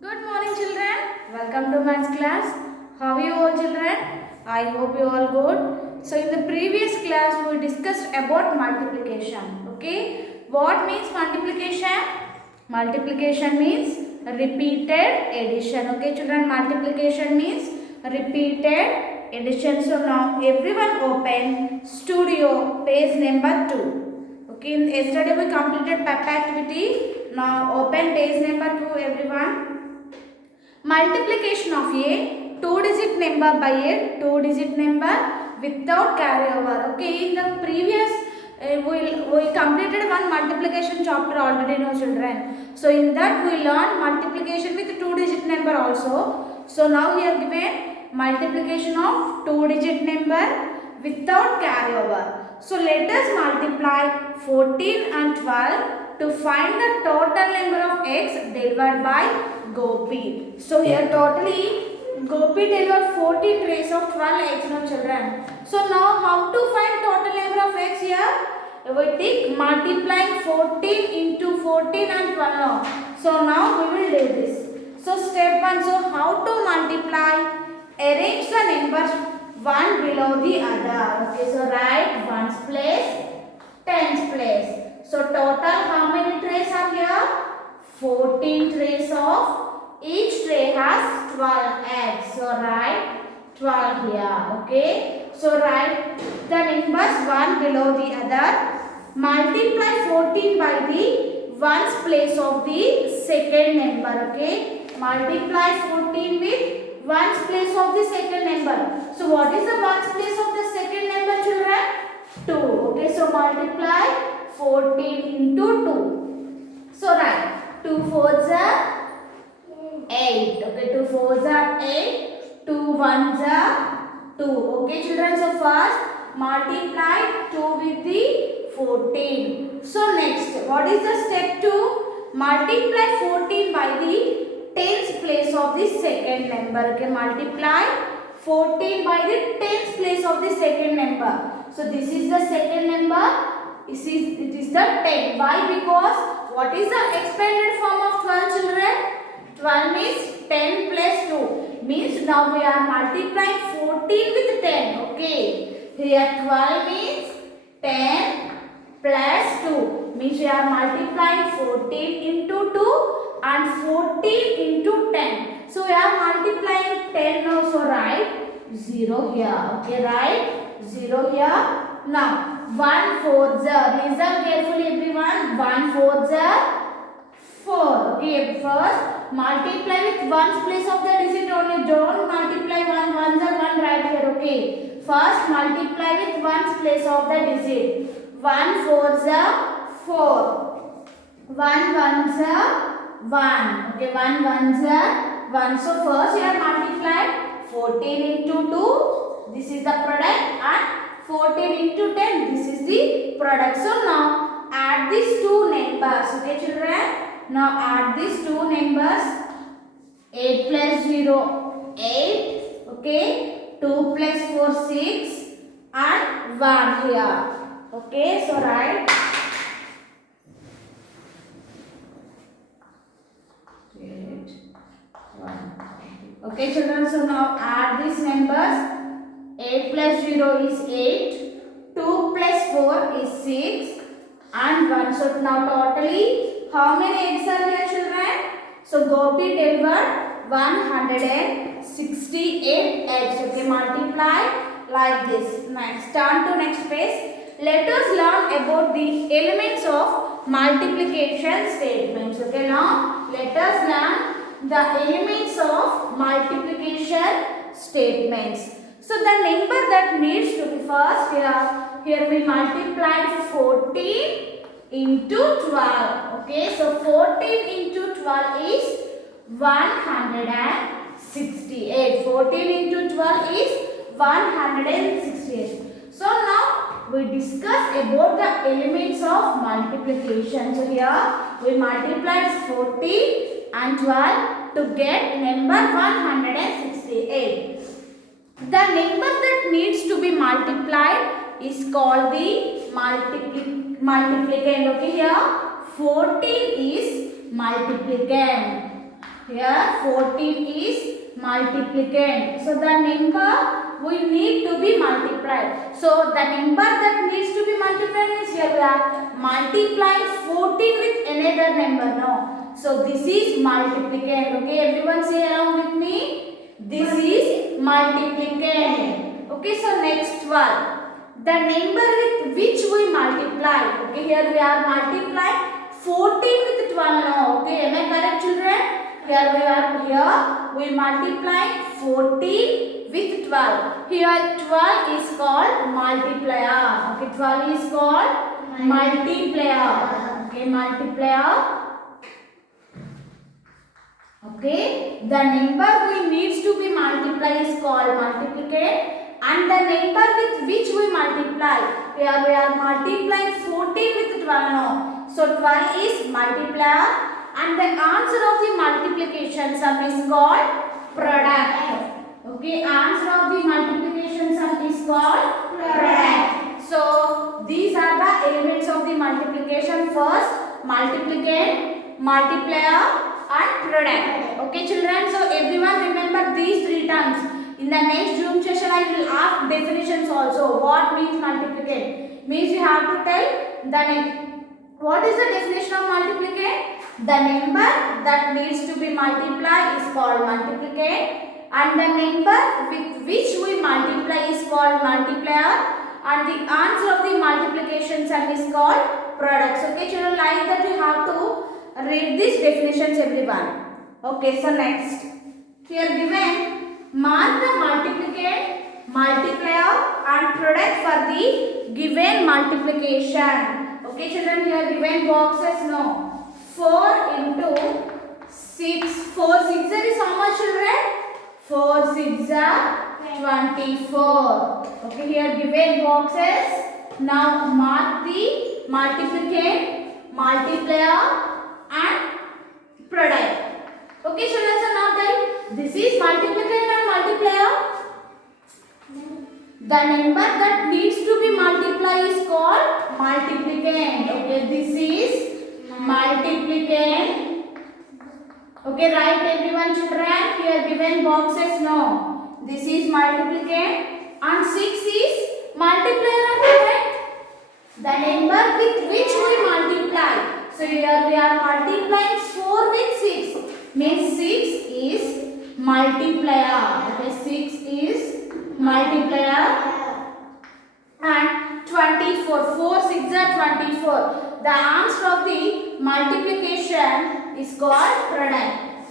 Good morning, children. Welcome to maths class. How are you all, children? I hope you all good. So in the previous class we discussed about multiplication. Okay, what means multiplication? Multiplication means repeated addition. Okay, children, multiplication means repeated addition. So now everyone open studio page number 2. Okay, yesterday we completed pep activity. Now open page number 2, everyone. Multiplication of a two-digit number by a two-digit number without carryover. Okay, in the previous we completed one multiplication chapter already, no children. So in that we learned multiplication with two-digit number also. So now here given multiplication of two-digit number without carryover. So let us multiply 14 and 12 to find the total number of eggs delivered by Gopi. So here totally Gopi delivered 14 trays of 12 eggs, no children. So now how to find total number of eggs here? We take multiplying 14 into 14 and 12 now. So now we will do this. So step 1. So how to multiply? Arrange the numbers one below the other. Okay, so write ones place, tens place. So total how many trays are here? 14 trays of, each tray has 12 eggs. So write 12 here. Okay. So write the numbers one below the other. Multiply 14 by the ones place of the second number. Okay. Multiply 14 with ones place of the second number. So what is the ones place of the second number, children? 2. Okay. So multiply 14 into 2. So write 2 4s are 8. Okay, 2 4s are 8. 2 1s are 2. Okay, children. So first multiply 2 with the 14. So next, what is the step 2? Multiply 14 by the tens place of the second number. Okay, multiply 14 by the tens place of the second number. So this is the second number. It is the 10. Why? Because what is the expanded form of 12, children? 12 means 10 plus 2. Means now we are multiplying 14 with 10. Okay. Here 12 means 10 plus 2. Means we are multiplying 14 into 2 and 14 into 10. So we are multiplying 10 now. So write 0 here. Okay, write 0 here. Now 1 4s are. Listen carefully, everyone. 1 4s are 4. Okay, first multiply with ones place of the digit only. Don't multiply 1 ones are 1 right here. Okay. First multiply with ones place of the digit. 1 4s are 4. 1 1s are 1. Okay, 1 1s are 1. So first you are multiplied 14 into 2. This is the product, and 14 into 10. This is the product. So now add these two numbers. Okay, children. Now add these two numbers. 8 plus 0, 8. Okay. 2 plus 4, 6. And 1 here. Okay. So write 8, 1. Okay, children. So now add these numbers. 8 plus 0 is 8. 2 plus 4 is 6. And 1. So now totally how many eggs are here, children? So Gopi delivered 168 eggs. Okay, multiply like this. Next, turn to next page. Let us learn about the elements of multiplication statements. Okay, now let us learn the elements of multiplication statements. So the number that needs to be first here we multiplied 14 into 12. Okay, so 14 into 12 is 168. 14 into 12 is 168. So now we discuss about the elements of multiplication. So here we multiplied 14 and 12 to get number 168. The number that needs to be multiplied is called the multiplicand. Okay, here 14 is multiplicand. here 14 is multiplicand. So the number we need to be multiplied. So the number that needs to be multiplied means here we are multiplying 14 with another number. No. So this is multiplicand. Okay, everyone say along with me. This is multiplicand. Okay, so next one. The number with which we multiply. Okay, here we are multiplying 14 with 12 now. Okay, am I correct, children? Here we multiply 14 with 12. Here 12 is called multiplier. Okay, 12 is called multiplier. Okay, multiplier. Okay, the number we needs to be multiplied is called multiplicand. And the number with which we multiply, here we are multiplying 14 with 12 now. So 12 is multiplier and the answer of the multiplication sum is called product. Okay, answer of the multiplication sum is called product. So these are the elements of the multiplication. First, multiplicand, multiplier and product. Okay, children, so everyone remember these three terms. In the next Zoom session, I will ask definitions also. What means multiplicand? Means you have to tell the what is the definition of multiplicand? The number that needs to be multiplied is called multiplicand, and the number with which we multiply is called multiplier, and the answer of the multiplication sum is called products. Okay, children, like that you have to read these definitions, everyone. Okay, so next, here given. Mark the multiplicand, multiplier and product for the given multiplication. Okay, children, here given boxes. No. 4 into 6. 4 6 is how much, children? 4 6 are 24. Okay, here given boxes. Now mark the multiplicand, multiplier and product. Okay, children, so now tell this is multiplicand and multiplier. The number that needs to be multiplied is called multiplicand. Okay, this is multiplicand. Okay, write everyone, children. Here given boxes. No, this is multiplicand and 6 is multiplier and product. The number with which we multiply. So here we are multiplying 4 with 6. Means 6 is multiplier. Okay, 6 is multiplier and 24. 4 6 are 24. The answer of the multiplication is called product.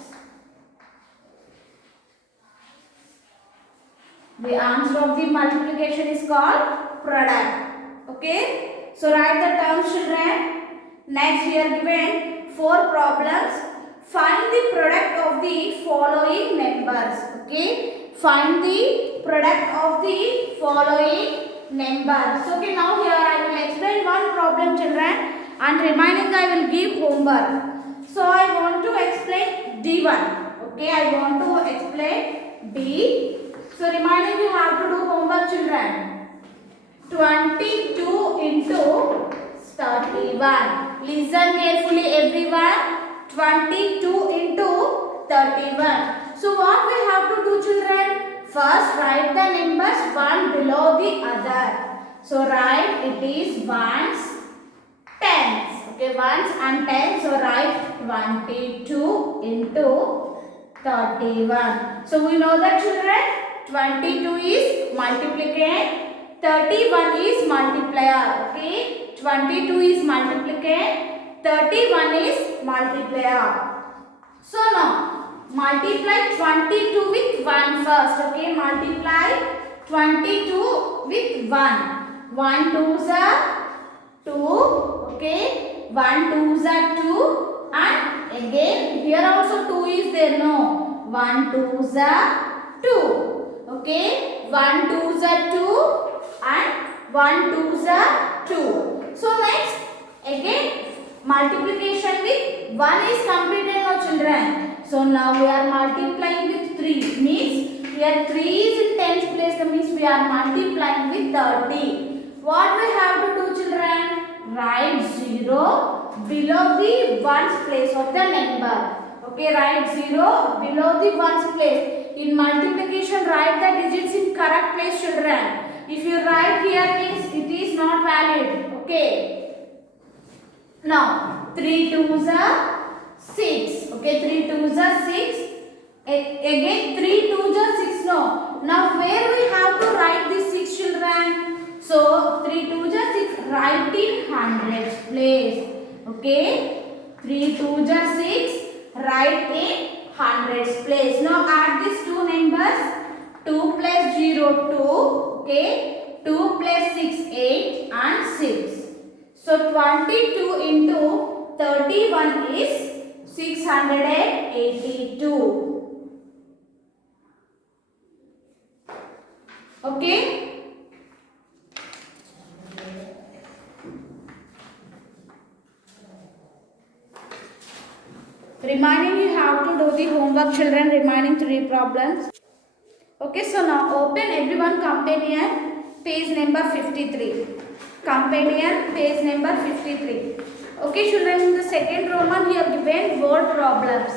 The answer of the multiplication is called product. Okay, so write the terms, children. Next, here given 4 problems. Find the product of the following numbers. Okay, find the product of the following numbers. Okay, now here I will explain one problem, children, and remaining I will give homework. So I want to explain D1. Okay, I want to explain D. So remaining you have to do homework, children. 22 into 31. Listen carefully, everyone. 22 into 31. So what we have to do, children? First write the numbers one below the other. So write it is ones, tens. Okay, ones and tens. So write 22 into 31. So we know that, children, 22 is multiplicand, 31 is multiplier. Okay, 22 is multiplicand, 31 is multiplier. So now multiply 22 with 1 first. Okay, multiply 22 with 1. 1 2s are 2. Okay, 1 2s are 2, and again here also 2 is there. No, 1 2s are 2. Okay, 1 2s are 2 and 1 2s are 2. So next again multiplication with 1 is completed now, children. So now we are multiplying with 3. Means here 3 is in tens place. That means we are multiplying with 30. What we have to do, children? Write 0 below the ones place of the number. Okay, write 0 below the ones place. In multiplication, write the digits in correct place, children. If you write here means it is not valid. Okay. Now 3 2s are 6. Okay, 3 2s are 6. Again 3 2s are 6. No. Now where we have to write these 6, children? So 3 2s are 6. Write in hundreds place. Okay. 3 2s are 6. Write in hundreds place. Now add these two numbers. 2 plus 0 2. Okay. 2 plus 6 8 and 6. So 22 into 31 is 682. Okay. Remaining you have to do the homework, children. Remaining 3 problems. Okay, so now open everyone companion page number 53. Companion page number 53. Okay, children, in the second Roman here given word problems.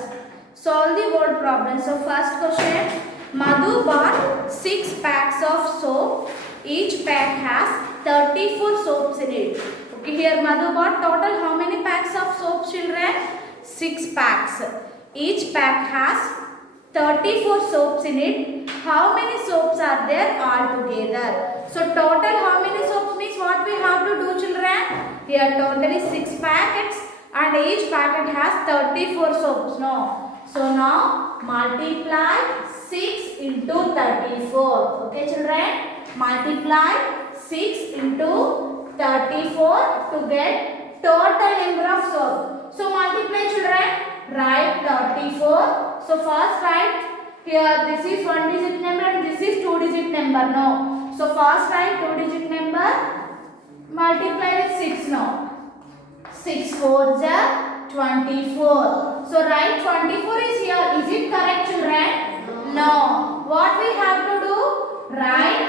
Solve the word problems. So first question, Madhu bought 6 packs of soap. Each pack has 34 soaps in it. Okay, here Madhu bought total how many packs of soaps, children? 6 packs. Each pack has 34 soaps in it. How many soaps are there altogether? So total how many soaps means what we have to do, children? Here total is 6 packets and each packet has 34 soaps. No. So now multiply 6 into 34. Okay, children? Multiply 6 into 34 to get total number of soaps. So multiply, children. Write 34. So first write here this is 1 digit number and this is 2 digit number. No. So first write 2 digit number. Multiply with 6 now. 6 4s are 24. So write 24 is here. Is it correct, children? No. What we have to do? Write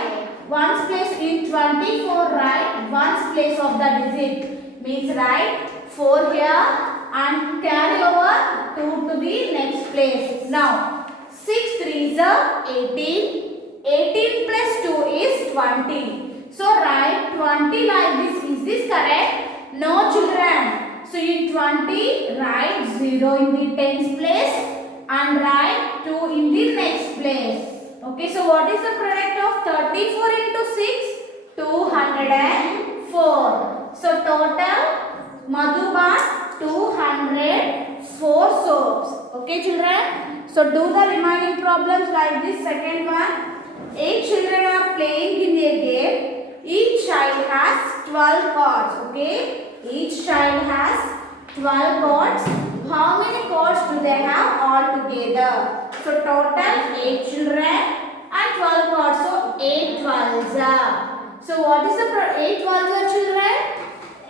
ones place in 24. Write ones place of the digit. Means write 4 here and carry over 2 to the next place. Now 6 3s are 18. 18 plus 2 is 20. So write 20 like this. Is this correct? No, children. So in 20 write 0 in the tens place and write 2 in the next place. Okay, so what is the product of 34 into 6? 204. So total Madhu bought 204 soaps. Okay, children. So do the remaining problems like this. Second one. 8 children are playing in a game. Each child has 12 cards. Okay. Each child has 12 cards. How many cards do they have altogether? So total 8 children and 12 cards. So 8 12s are. So what is the 8 12s are, children?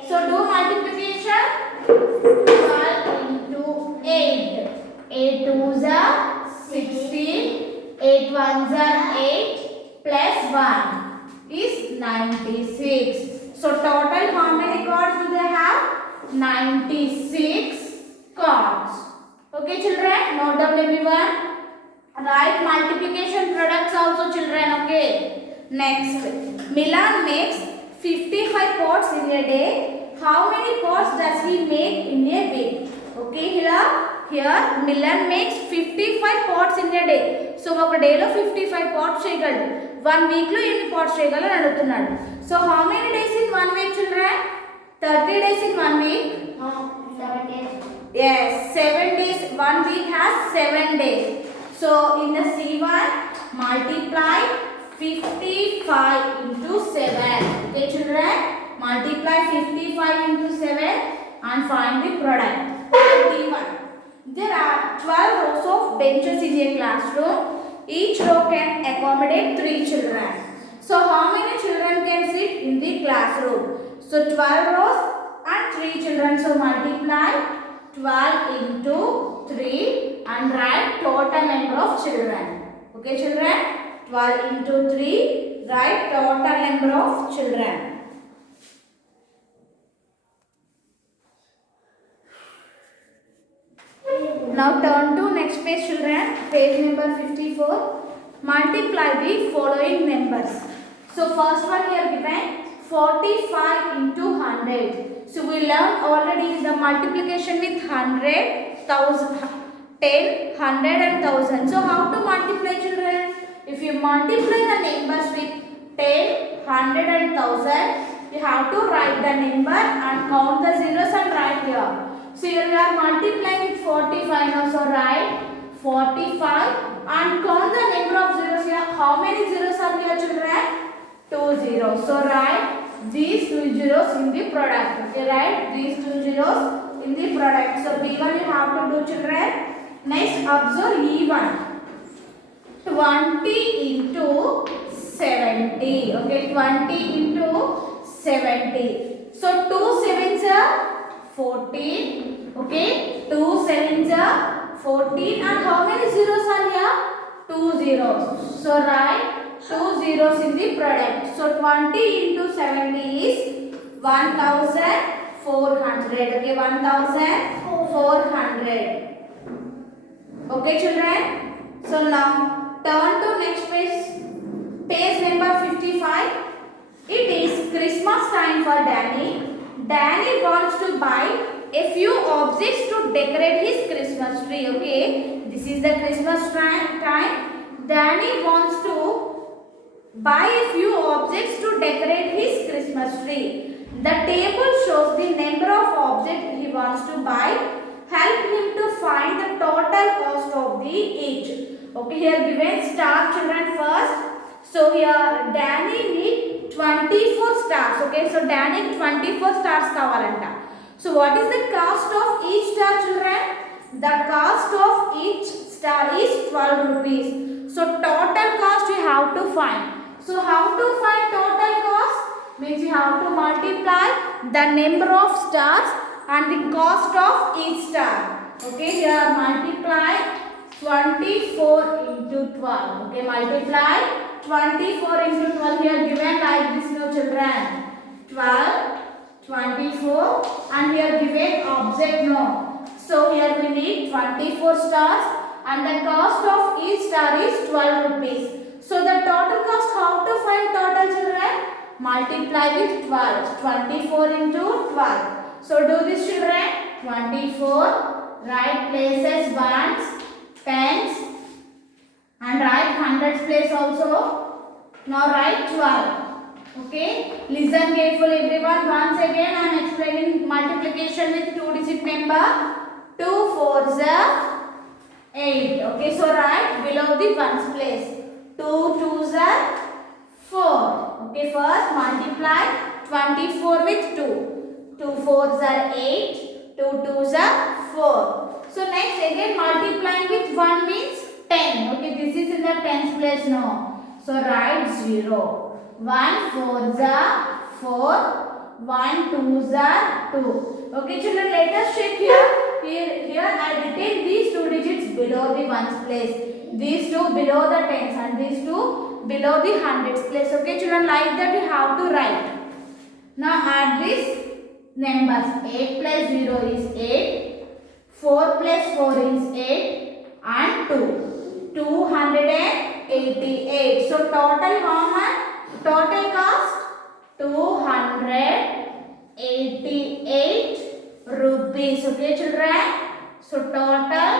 So do multiplication. 12 into 8. 8 2s are 16. 8 1s are 8 plus 1 is 96. So total how many cards do they have? 96 cards. Okay, children, note down everyone. Write multiplication products also, children. Okay. Next, Milan makes 55 pots in a day. How many pots does he make in a week? Okay, here Milan makes 55 pots in a day. So ఒక day లో 55 pots చేయగలడు. 1 week లో ఎన్ని pots చేయగలరు అని అడుగుతున్నాడు. So how many days in 1 week, children? 30 days in 1 week. 7 days. Yes, 7 days. 1 week has 7 days. So in the C1 multiply 55 into 7. Okay, children? Multiply 55 into 7 and find the product. D1. There are 12 rows of benches in a classroom. Each row can accommodate 3 children. So how many children can sit in the classroom? So 12 rows and 3 children. So multiply 12 into 3 and write total number of children. Okay, children? 12 into 3, write total number of children. now turn to next page children, page number 54. Multiply the following numbers. So first one here given 45 into 100. So we learned already the multiplication with 100, 1000, 10, 100 and 1000. So how to multiply children? If you multiply the numbers with 10, 100 and 1000, you have to write the number and count the zeros and write here. So here we are multiplying with 45 now. So write 45 and count the number of zeros here. How many zeros are here children? 2 zeros. So write these 2 zeros in the product. Okay, write these 2 zeros in the product. So B1 you have to do children. Next observe E1. 20 into 70. Okay, 20 into 70. So 2 sevens are 14. Okay, 2 sevens are 14. And how many zeros are here? 2 zeros. So write 2 zeros in the product. So 20 into 70 is 1400. Okay, 1400. Okay children. So now turn to next page. Page number 55. It is Christmas time for Danny. Danny wants to buy a few objects to decorate his Christmas tree. Okay, this is the Christmas time. Danny wants to buy a few objects to decorate his Christmas tree. The table shows the number of objects he wants to buy. Help him to find the total cost of the each. Okay, here given star children first. So here Danny need 24 stars. Okay, so Danny 24 stars kavalanta. So what is the cost of each star children? The cost of each star is 12 rupees. So total cost we have to find. So how to find total cost? Means you have to multiply the number of stars and the cost of each star. Okay, here multiply 24 into 12. Okay, multiply 24 into 12 here given like this no children. 12, 24 and here given object no. So here we need 24 stars and the cost of each star is 12 rupees. So the total cost, how to find total children? Multiply with 12. 24 into 12. So do this children. 24. Write places ones, tens and write hundreds place also. Now write 12. Okay. Listen carefully everyone. Once again I am explaining multiplication with 2-digit number. 2 4s are 8. Okay. So write below the ones place. 2 2s are 4. Okay. First multiply 24 with 2. 2 4s are 8. 2 2s are 4. So next again multiplying with 1 means 10. Okay, this is in the tens place now. So write 0. 1 4s are 4. 1 2s are 2. Okay children, let us check here. Here I written these 2 digits below the ones place. These 2 below the tens and these 2 below the hundreds place. Okay children, like that you have to write. Now add this numbers. 8 plus 0 is 8. 4 plus 4 is 8 and 2. 288. So total how much? Total cost 288 rupees. Okay children. So total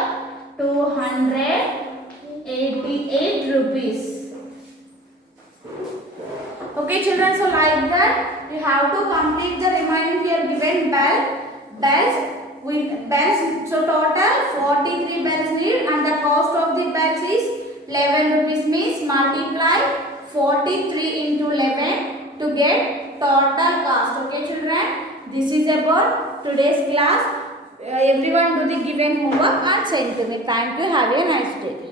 288 rupees. Okay children. So like that you have to complete the remaining here given bells. With bells, so total 43 bells need and the cost of the bells is 11 rupees means multiply 43 into 11 to get total cost. Okay children, this is about today's class. Everyone do the given homework and send to me. Thank you. Have a nice day.